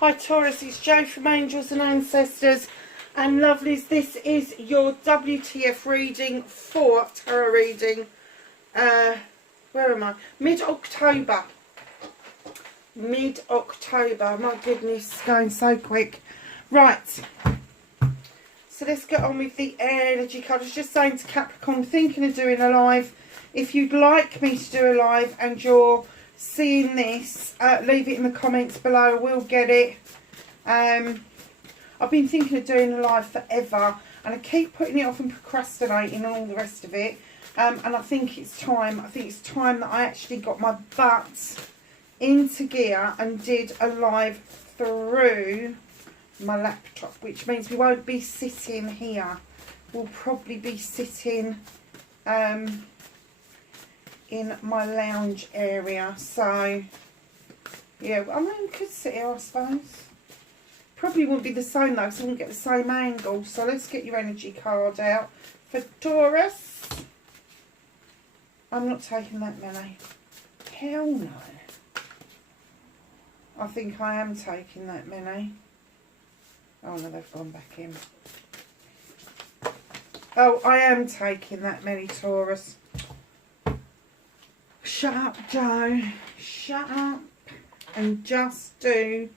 Hi Taurus, it's Jo from Angels and Ancestors and Lovelies. This is your WTF reading for tarot reading. Where am I? Mid-October. Mid-October. My goodness, going so quick. Right. So let's get on with the energy card. I was just saying to Capricorn, thinking of doing a live. If you'd like me to do a live and you're seeing this, leave it in the comments below. We'll get it. I've been thinking of doing a live forever and I keep putting it off and procrastinating and all the rest of it, and I think it's time. I think it's time that I actually got my butt into gear and did a live through my laptop, which means we won't be sitting here. We'll probably be sitting in my lounge area. So yeah, I mean, we could sit here, I suppose. Probably wouldn't be the same though, because I wouldn't get the same angle. So let's get your energy card out for Taurus. I'm not taking that many. Hell no. I think I am taking that many. Oh no, they've gone back in. Oh, I am taking that many, Taurus. Shut up, Joe. Shut up and just do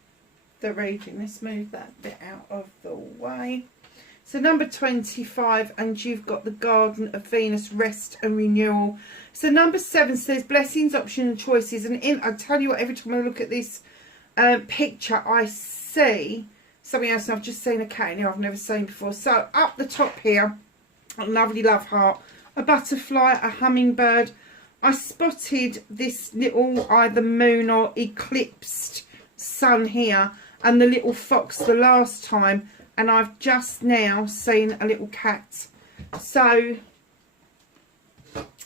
the reading. Let's move that bit out of the way. So number 25, and you've got the Garden of Venus, rest and renewal. So number 7 says blessings, options and choices. And I tell you what, every time I look at this picture, I see something else. And I've just seen a cat in here I've never seen before. So up the top here, a lovely love heart, a butterfly, a hummingbird. I spotted this little either moon or eclipsed sun here and the little fox the last time, and I've just now seen a little cat. So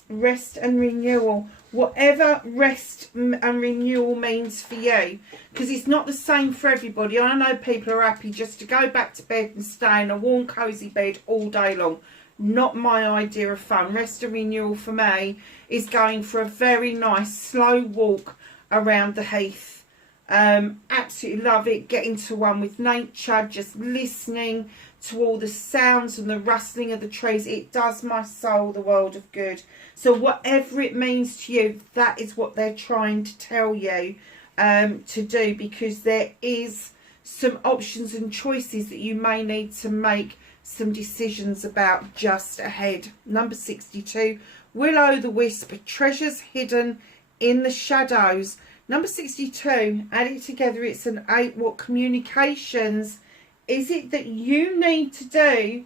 rest and renewal, whatever rest and renewal means for you, because it's not the same for everybody. I know people are happy just to go back to bed and stay in a warm cozy bed all day long. Not my idea of fun. Rest and renewal for me is going for a very nice slow walk around the heath. Absolutely love it. Getting to one with nature, just listening to all the sounds and the rustling of the trees. It does my soul the world of good. So whatever it means to you, that is what they're trying to tell you to do, because there is some options and choices that you may need to make some decisions about just ahead. Number 62, Will-o'-the-wisp, treasures hidden in the shadows. Number 62, add it together, it's an 8. What communications is it that you need to do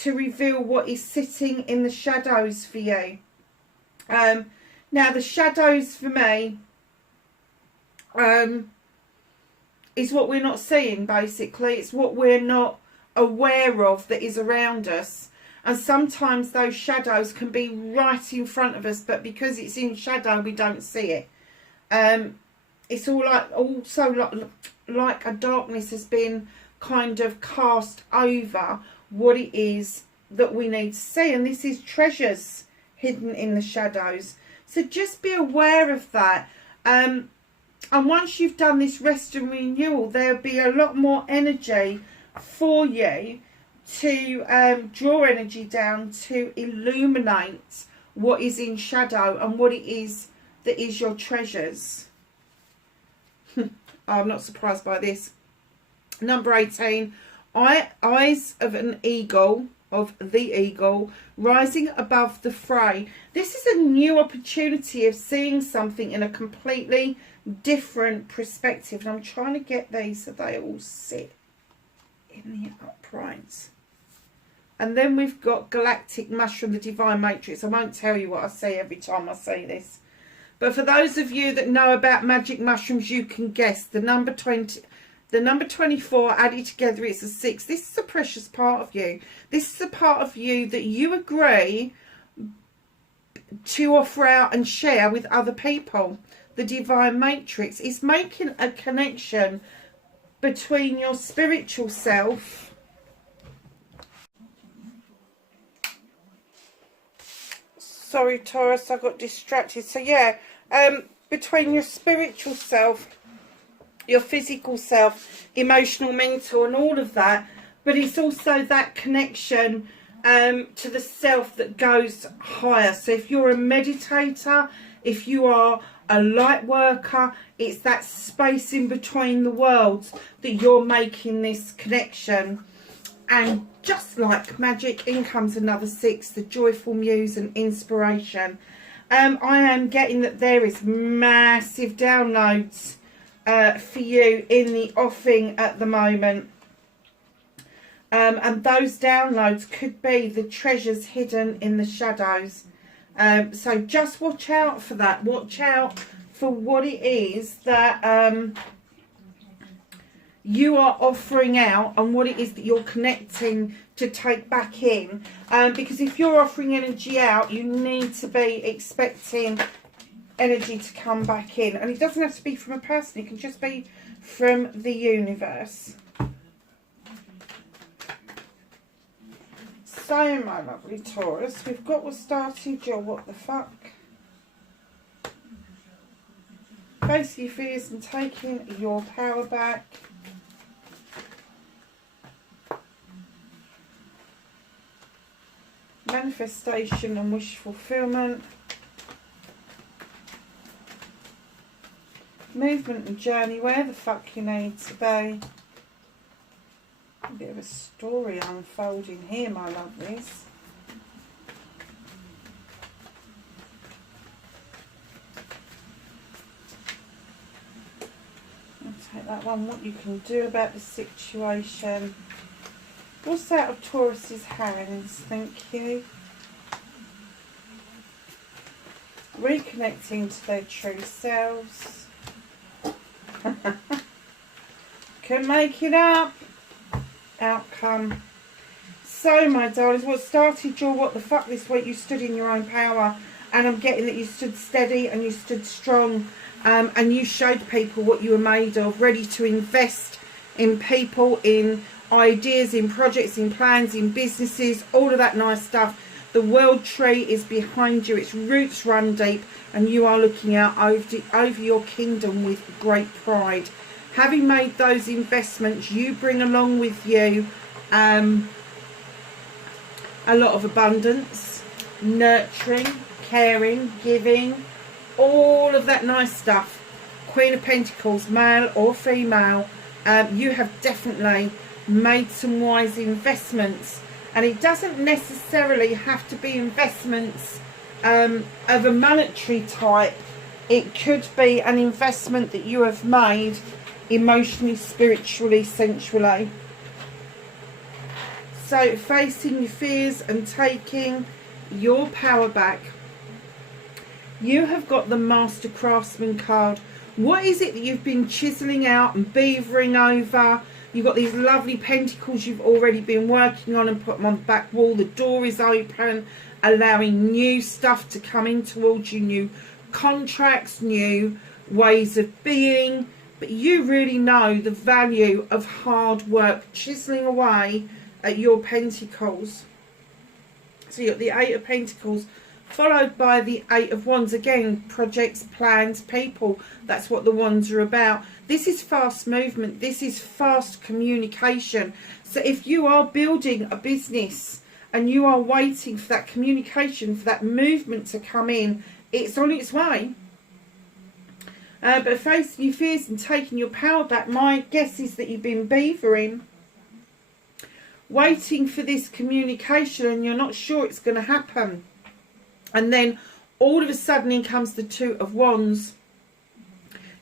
to reveal what is sitting in the shadows for you? Now the shadows for me is what we're not seeing, basically. It's what we're not aware of that is around us, and sometimes those shadows can be right in front of us, but because it's in shadow we don't see it. It's all like a darkness has been kind of cast over what it is that we need to see, and this is treasures hidden in the shadows. So just be aware of that, and once you've done this rest and renewal, there'll be a lot more energy for you to draw energy down to illuminate what is in shadow and what it is that is your treasures. I'm not surprised by this. Number 18, eyes of an eagle, of the eagle, rising above the fray. This is a new opportunity of seeing something in a completely different perspective. And I'm trying to get these so they all sit in the uprights. And then we've got galactic mushroom, the divine matrix. I won't tell you what I say every time I say this, but for those of you that know about magic mushrooms, you can guess. The number 20, the number 24 added together, it's a 6. This is a precious part of you. This is a part of you that you agree to offer out and share with other people. The divine matrix is making a connection between your spiritual self sorry Taurus, I got distracted. So yeah, between your spiritual self your physical self, emotional, mental, and all of that. But it's also that connection to the self that goes higher. So if you're a meditator, if you are a light worker, it's that space in between the worlds that you're making this connection. And just like magic, in comes another 6, the joyful muse and inspiration. I am getting that there is massive downloads for you in the offing at the moment. And those downloads could be the treasures hidden in the shadows. So just watch out for that. Watch out for what it is that you are offering out and what it is that you're connecting to take back in. Because if you're offering energy out, you need to be expecting energy to come back in. And it doesn't have to be from a person. It can just be from the universe. So, my lovely Taurus, we've got what started your what the fuck. Face your fears and taking your power back. Manifestation and wish fulfillment. Movement and journey, where the fuck you need to be. A bit of a story unfolding here, my lovelies. I'll take that one. What you can do about the situation. What's out of Taurus's hands? Thank you. Reconnecting to their true selves. Can make it up. Outcome. So, my darlings, what started your what the fuck this week, you stood in your own power, and I'm getting that you stood steady and you stood strong, and you showed people what you were made of, ready to invest in people, in ideas, in projects, in plans, in businesses, all of that nice stuff. The world tree is behind you, its roots run deep, and you are looking out over your kingdom with great pride. Having made those investments, you bring along with you a lot of abundance, nurturing, caring, giving, all of that nice stuff. Queen of Pentacles, male or female, you have definitely made some wise investments. And it doesn't necessarily have to be investments of a monetary type. It could be an investment that you have made emotionally, spiritually, sensually. So facing your fears and taking your power back. You have got the Master Craftsman card. What is it that you've been chiseling out and beavering over? You've got these lovely pentacles you've already been working on and put them on the back wall. The door is open, allowing new stuff to come in towards you, new contracts, new ways of being. But you really know the value of hard work, chiseling away at your pentacles. So you've got the 8 of Pentacles, followed by the 8 of Wands. Again, projects, plans, people. That's what the Wands are about. This is fast movement. This is fast communication. So if you are building a business and you are waiting for that communication, for that movement to come in, it's on its way. But facing your fears and taking your power back, my guess is that you've been beavering, waiting for this communication, and you're not sure it's going to happen. And then all of a sudden in comes the 2 of Wands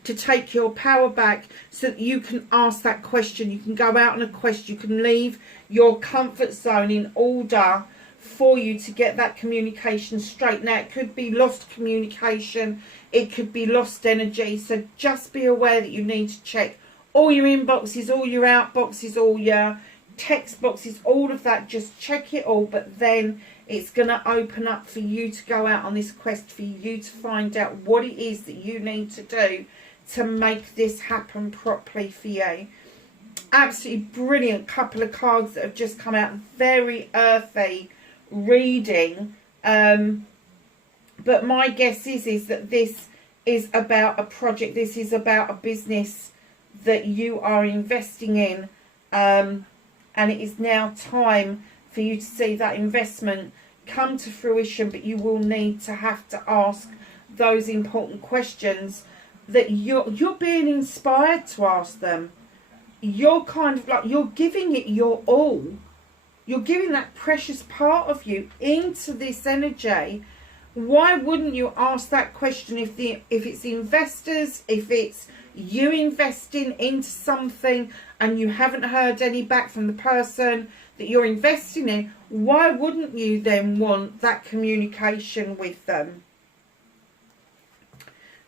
to take your power back so that you can ask that question. You can go out on a quest. You can leave your comfort zone in order for you to get that communication straight. Now, it could be lost communication. It could be lost energy. So just be aware that you need to check all your inboxes, all your outboxes, all your text boxes, all of that. Just check it all. But then it's going to open up for you to go out on this quest, for you to find out what it is that you need to do to make this happen properly for you. Absolutely brilliant couple of cards that have just come out. Very earthy reading. But my guess is that this is about a project. This is about a business that you are investing in, and it is now time for you to see that investment come to fruition, but you will need to have to ask those important questions that you're being inspired to ask them. You're kind of like, you're giving it your all. You're giving that precious part of you into this energy. Why wouldn't you ask that question if it's investors, if it's you investing into something and you haven't heard any back from the person that you're investing in? Why wouldn't you then want that communication with them?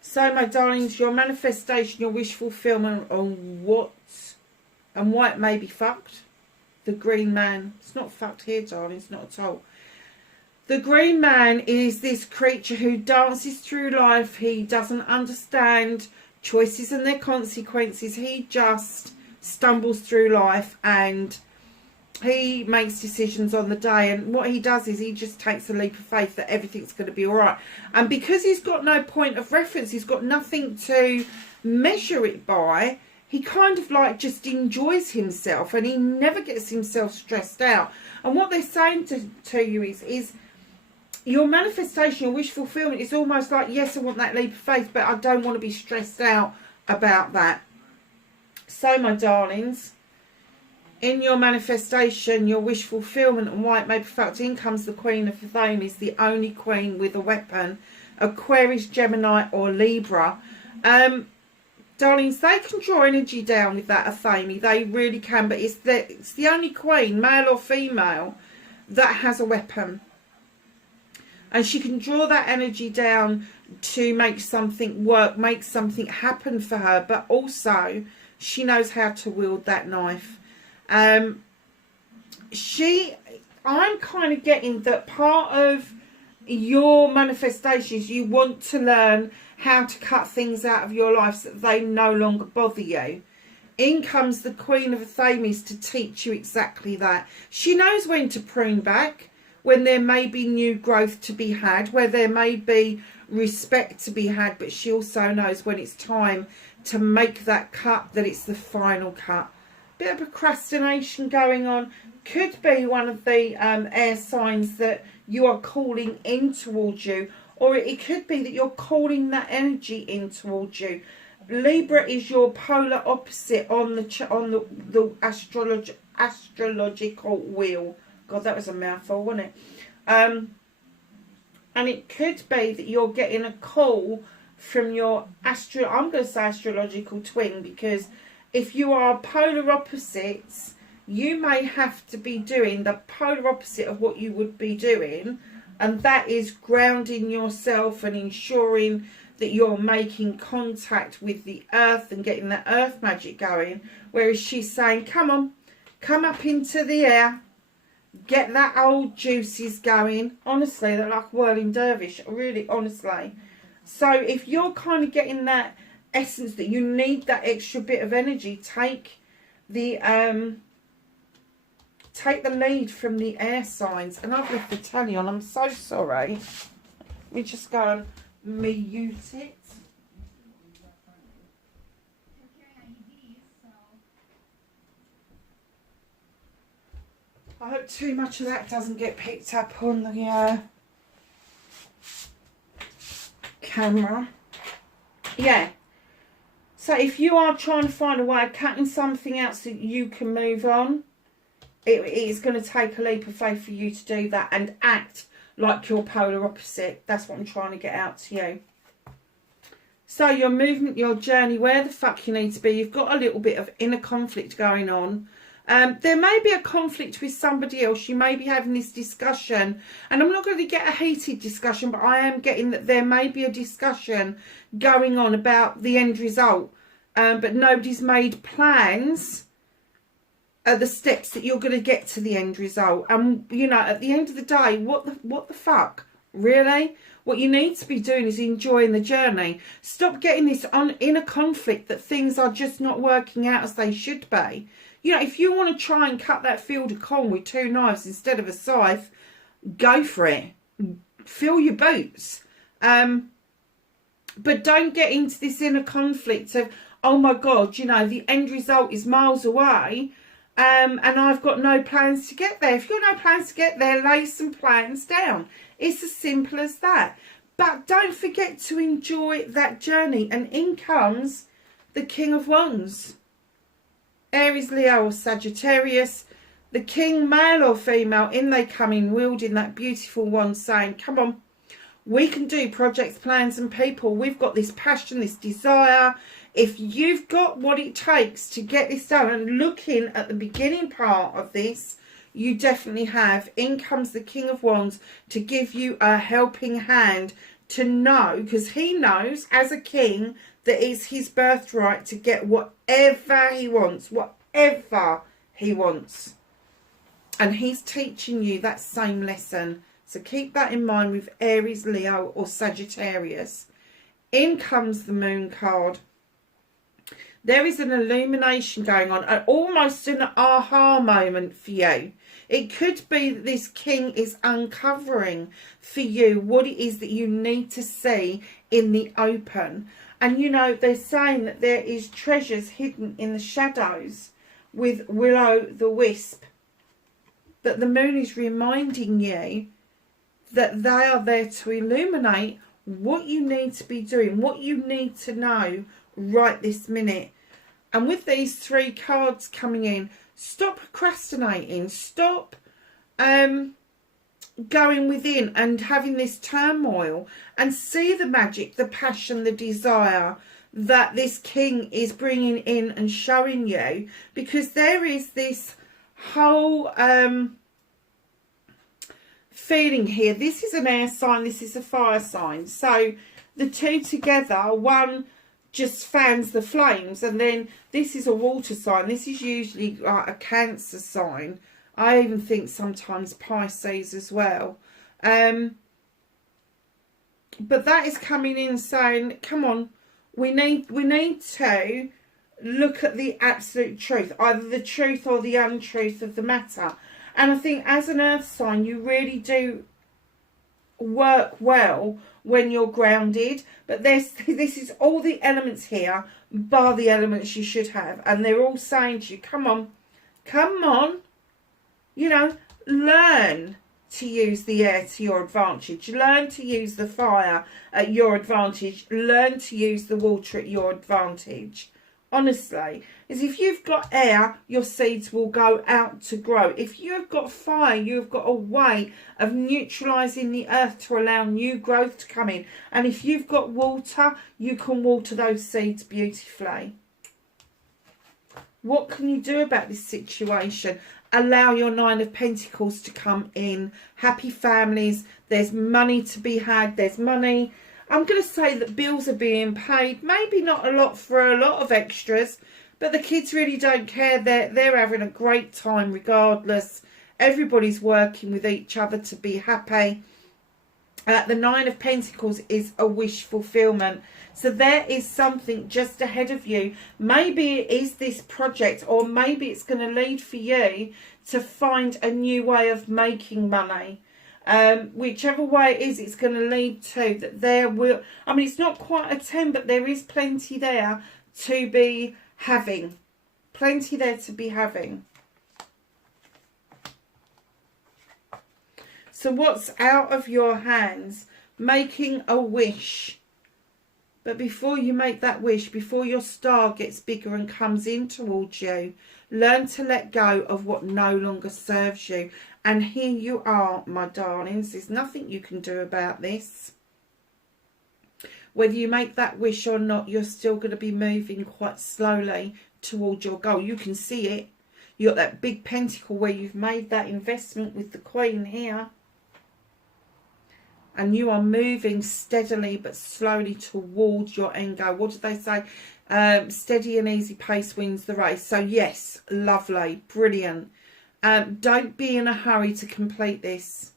So, my darlings, your manifestation, your wish fulfillment on what and why it may be fucked. The green man. It's not fucked here, darling. It's not at all. The green man is this creature who dances through life. He doesn't understand choices and their consequences. He just stumbles through life and he makes decisions on the day. And what he does is he just takes a leap of faith that everything's going to be all right. And because he's got no point of reference, he's got nothing to measure it by, he kind of like just enjoys himself and he never gets himself stressed out. And what they're saying to you is your manifestation, your wish fulfillment is almost like, yes, I want that leap of faith, but I don't want to be stressed out about that. So, my darlings, in your manifestation, your wish fulfillment and why it may be fucked, in comes the Queen of Thames, the only queen with a weapon, Aquarius, Gemini or Libra. Darlings, they can draw energy down with that Athame. They really can, but it's the only queen, male or female, that has a weapon. And she can draw that energy down to make something work, make something happen for her. But also, she knows how to wield that knife. I'm kind of getting that part of your manifestations, you want to learn how to cut things out of your life so that they no longer bother you. In comes the Queen of Thames to teach you exactly that. She knows when to prune back, when there may be new growth to be had, where there may be respect to be had, but she also knows when it's time to make that cut, that it's the final cut. Bit of procrastination going on. Could be one of the air signs that you are calling in towards you, or it could be that you're calling that energy in towards you. Libra is your polar opposite on the astrological wheel. God, that was a mouthful, wasn't it? And it could be that you're getting a call from your I'm going to say astrological twin, because if you are polar opposites, you may have to be doing the polar opposite of what you would be doing, and that is grounding yourself and ensuring that you're making contact with the earth and getting that earth magic going. Whereas she's saying, come on, come up into the air, get that old juices going. Honestly, they're like whirling dervish, really, honestly. So if you're kind of getting that essence that you need that extra bit of energy, take the lead from the air signs. And I've left the tally on. I'm so sorry. Let me just go and mute it. I hope too much of that doesn't get picked up on the camera. Yeah. So if you are trying to find a way of cutting something out so you can move on, it is going to take a leap of faith for you to do that and act like your polar opposite. That's what I'm trying to get out to you. So your movement, your journey, where the fuck you need to be. You've got a little bit of inner conflict going on. There may be a conflict with somebody else. You may be having this discussion, and I'm not going to get a heated discussion, but I am getting that there may be a discussion going on about the end result, but nobody's made plans at the steps that you're going to get to the end result. And you know, at the end of the day, what the fuck, really? What you need to be doing is enjoying the journey. Stop getting this inner conflict that things are just not working out as they should be. You know, if you want to try and cut that field of corn with 2 knives instead of a scythe, go for it. Fill your boots. But don't get into this inner conflict of, oh my God, you know, the end result is miles away, and I've got no plans to get there. If you've got no plans to get there, lay some plans down. It's as simple as that. But don't forget to enjoy that journey. And in comes the King of Wands. Aries, Leo or Sagittarius. The king, male or female, in they come in wielding that beautiful wand, saying, come on, we can do projects, plans and people. We've got this passion, this desire. If you've got what it takes to get this done, and looking at the beginning part of this, you definitely have. In comes the King of Wands to give you a helping hand, to know, because he knows as a king that it's his birthright to get whatever he wants, whatever he wants. And he's teaching you that same lesson. So keep that in mind with Aries, Leo or Sagittarius. In comes the Moon card. There is an illumination going on, almost an aha moment for you. It could be that this king is uncovering for you what it is that you need to see in the open. And you know, they're saying that there is treasures hidden in the shadows with Will-o'-the-Wisp. That the moon is reminding you that they are there to illuminate what you need to be doing, what you need to know right this minute. And with these three cards coming in, stop procrastinating, stop going within and having this turmoil, and see the magic, the passion, the desire that this king is bringing in and showing you. Because there is this whole feeling here. This is an air sign, this is a fire sign. So the two together, one just fans the flames, and then this is a water sign. This is usually like a Cancer sign. I even think sometimes Pisces as well. But that is coming in saying, come on, we need to look at the absolute truth, either the truth or the untruth of the matter. And I think as an earth sign, you really do work well when you're grounded. But this is all the elements here, bar the elements you should have. And they're all saying to you, come on, you know, learn to use the air to your advantage. Learn to use the fire at your advantage. Learn to use the water at your advantage. Honestly, is if you've got air, your seeds will go out to grow. If you've got fire, you've got a way of neutralising the earth to allow new growth to come in. And if you've got water, you can water those seeds beautifully. What can you do about this situation? Allow your Nine of Pentacles to come in. Happy families. There's money to be had. There's money. I'm going to say that bills are being paid. Maybe not a lot for a lot of extras, but the kids really don't care. They're having a great time regardless. Everybody's working with each other to be happy. The Nine of Pentacles is a wish fulfillment. So there is something just ahead of you. Maybe it is this project, or maybe it's going to lead for you to find a new way of making money. Whichever way it is, it's going to lead to that there will, I mean, it's not quite a 10, but there is plenty there to be having. Plenty there to be having. So what's out of your hands? Making a wish. But before you make that wish, before your star gets bigger and comes in towards you, learn to let go of what no longer serves you. And here you are, my darlings. There's nothing you can do about this. Whether you make that wish or not, you're still going to be moving quite slowly towards your goal. You can see it. You've got that big pentacle where you've made that investment with the Queen here. And you are moving steadily but slowly towards your end goal. What did they say? Steady and easy pace wins the race. So yes, lovely, brilliant. Don't be in a hurry to complete this.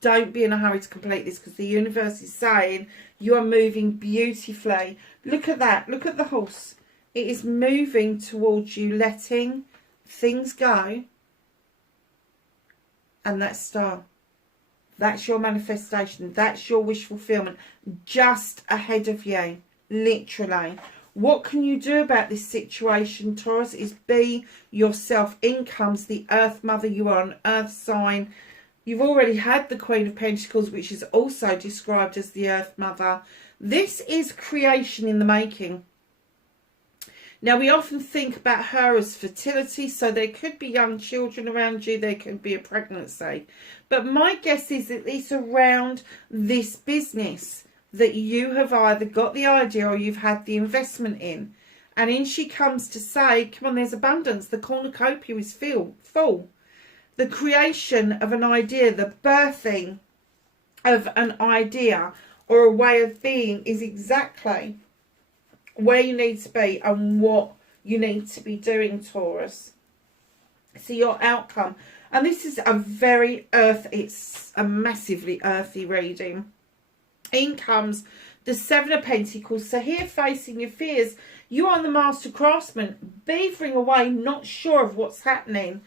Don't be in a hurry to complete this, because the universe is saying you are moving beautifully. Look at that. Look at the horse. It is moving towards you, letting things go. And that star. That's your manifestation. That's your wish fulfillment. Just ahead of you. Literally. What can you do about this situation, Taurus? Is be yourself. In comes the Earth Mother. You are an Earth sign. You've already had the Queen of Pentacles, which is also described as the Earth Mother. This is creation in the making. Now, we often think about her as fertility, so there could be young children around you, there could be a pregnancy. But my guess is that it's around this business that you have either got the idea or you've had the investment in. And in she comes to say, come on, there's abundance. The cornucopia is full. The creation of an idea, the birthing of an idea or a way of being is exactly where you need to be and what you need to be doing, Taurus. So your outcome, and this is a very it's a massively earthy reading. In comes the Seven of Pentacles. So here, facing your fears, you are the master craftsman, beavering away, not sure of what's happening.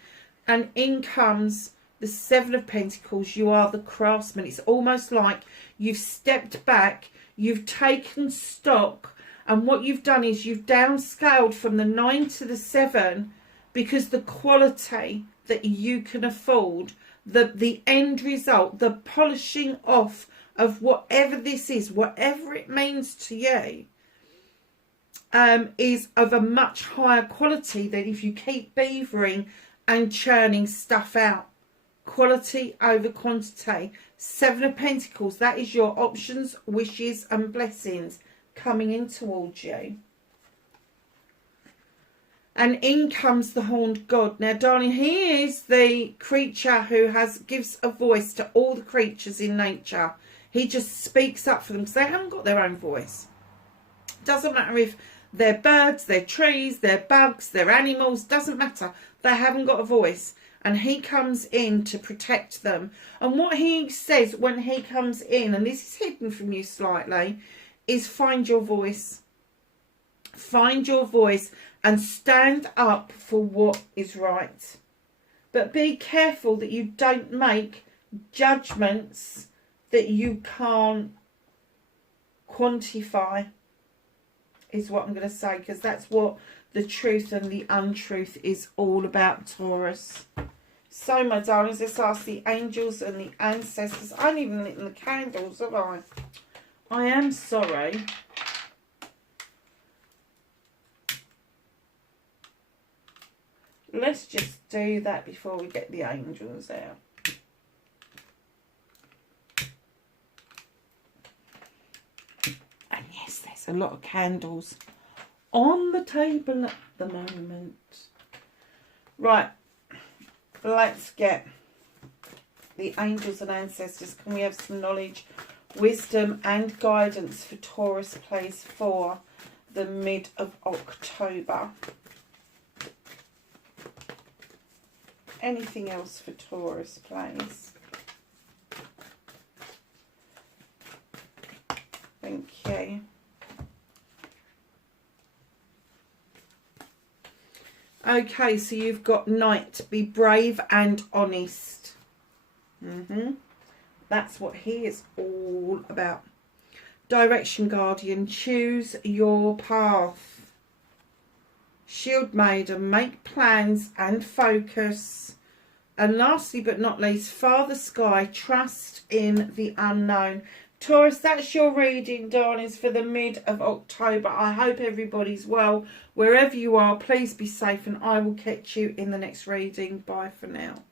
And in comes the Seven of Pentacles. You are the craftsman. It's almost like you've stepped back, you've taken stock, and what you've done is you've downscaled from the 9 to the 7 because the quality that you can afford, the end result, the polishing off of whatever this is, whatever it means to you, is of a much higher quality than if you keep beavering and churning stuff out. Quality over quantity. Seven of Pentacles, that is your options, wishes and blessings coming in towards you. And in comes the horned god. Now, darling, he is the creature who gives a voice to all the creatures in nature. He just speaks up for them because they haven't got their own voice. Doesn't matter if they're birds, they're trees, they're bugs, they're animals, doesn't matter. They haven't got a voice. And he comes in to protect them. And what he says when he comes in, and this is hidden from you slightly, is find your voice. Find your voice and stand up for what is right. But be careful that you don't make judgments that you can't quantify, is what I'm going to say, because that's what the truth and the untruth is all about, Taurus. So, my darlings, let's ask the angels and the ancestors. I haven't even lit the candles, have I? I am sorry. Let's just do that before we get the angels out. And yes, there's a lot of candles on the table at the moment. Right, let's get the angels and ancestors. Can we have some knowledge, wisdom and guidance for Taurus, please, for the mid of October? Anything else for Taurus, please? Thank you. Okay, so you've got Knight. Be brave and honest. That's what he is all about. Direction Guardian. Choose your path. Shield Maiden. Make plans and focus. And lastly but not least, Father Sky. Trust in the unknown. Taurus, that's your reading, darlings, for the mid of October. I hope everybody's well. Wherever you are, please be safe, and I will catch you in the next reading. Bye for now.